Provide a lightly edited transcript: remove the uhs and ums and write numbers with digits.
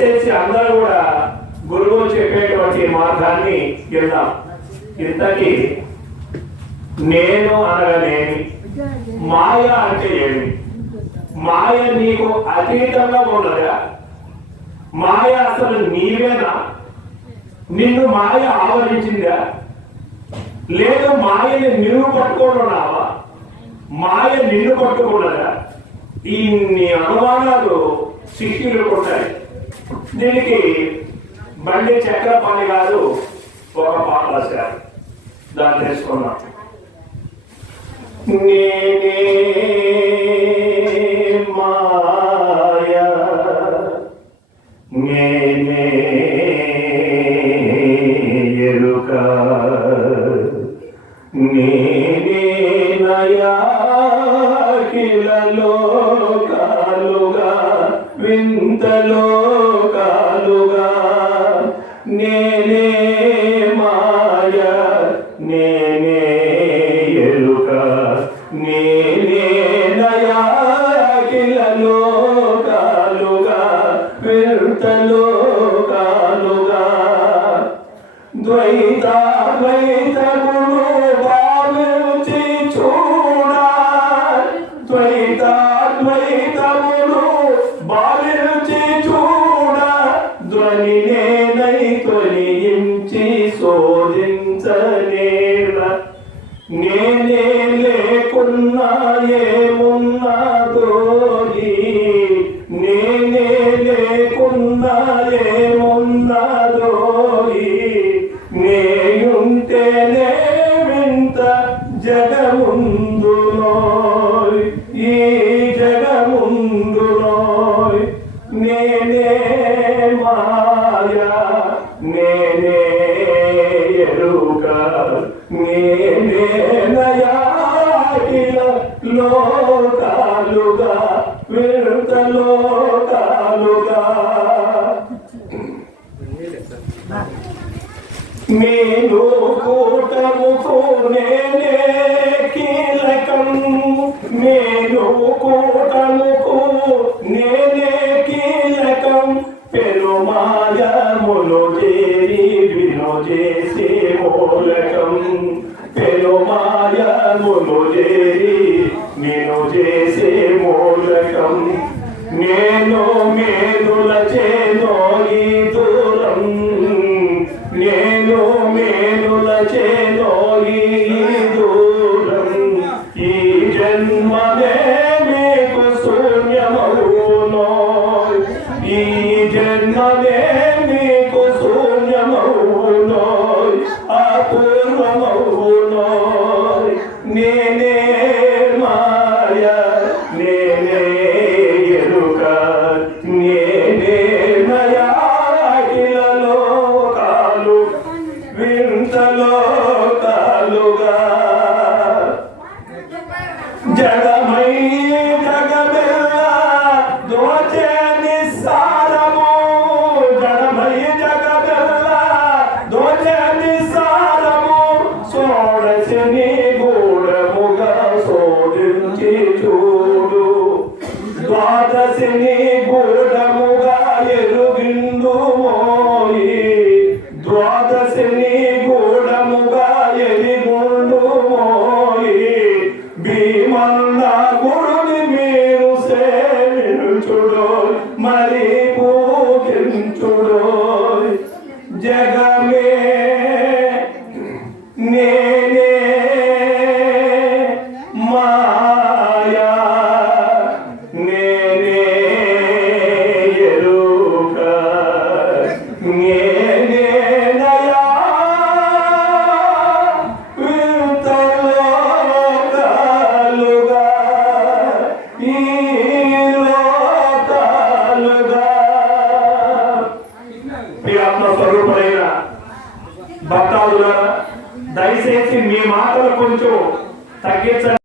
దయచేసి అందరూ కూడా గురువు చెప్పేటువంటి మార్గాన్ని వెళ్దాం. ఇంతకీ నేను అనగానేమి, మాయ అంటే ఏమి? మాయ నీకు అతీతంగా ఉన్నదా? మాయ అసలు నీవేనా? నిన్ను మాయ ఆవరించిందా? లేదు మాయని నిన్ను పట్టుకోనున్నావా? మాయ నిన్ను పట్టుకున్నదా? ఇన్ని అనుమానాలు శిష్యులకు ఉంటాయి. దీనికి బండి చక్రపాణి గారు ఒక పాట రాశారు, దాన్ని తెలుసుకున్నాం. నేనే మాయ నేనే ఎరుక నేనే నయాకిలలో కాలుగా వింతలో కాలుగా నేనే మాయ నేనే ఎరుక నేనే నయాకిలలో కాలుగా వింతలో కాలుగా ద్వైతాద్వైతమును భావించి చూడ ద్వైతాద్వైతమును భావించి చూడ ధ్వని నేనై తొలగించి శోధించనేల నేనే లేకున్నా ఏమున్నదో నేనే లేకున్నా ఏమున్నదో నేయుంటేనే వింత జగముందునో ఈ జగముందునో నేనే మాయ నేనే ఎరుక నేనే నయాకిల లోకాలుగా వింత లోకాలుగా నేను కూటముకు నేనే కీలకం నేను కూటముకు నేనే కీలకం పెరుమాయములు చేరి వినోజేసి మూలకం పెరుమాయములు చేరి వినోజేసి మూలకం నేను మేలుల చేనో ఈ దూరం నేను మేలుల చేనో ఈ దూరం ఈ జన్మనే మీకు శూన్యమవునో ఈ జన్మనే మీకు శూన్యమవునో అపూర్వమవునో నేనే మాయ నేనే ఎరుక నేనే నయాకిలలో కాలు వింతలో కాలుగా జగమై జగమెల్ల దోచే నిస్సారము జగమై జగమెల్ల దోచే నిస్సారము సోడసిని గూఢముగా శోధించి చూడు ద్వాదశిని గూఢముగా ఎరుగిందు మోయి ద్వాదశిని గూఢముగా ఎరిగుండు మోయి భీమన్న గురుని మీరు సేవించుడో మరి పూజించుడో జగమే నేనే మాయా నేనే ఎరుక నేనే నయా వింతలో కాలుగా ఈ లోకాలుగా మీ ఆత్మస్వరూపులైన భక్తాదులారా దయచేసి మీ మాటలు కొంచెం తగ్గించండి.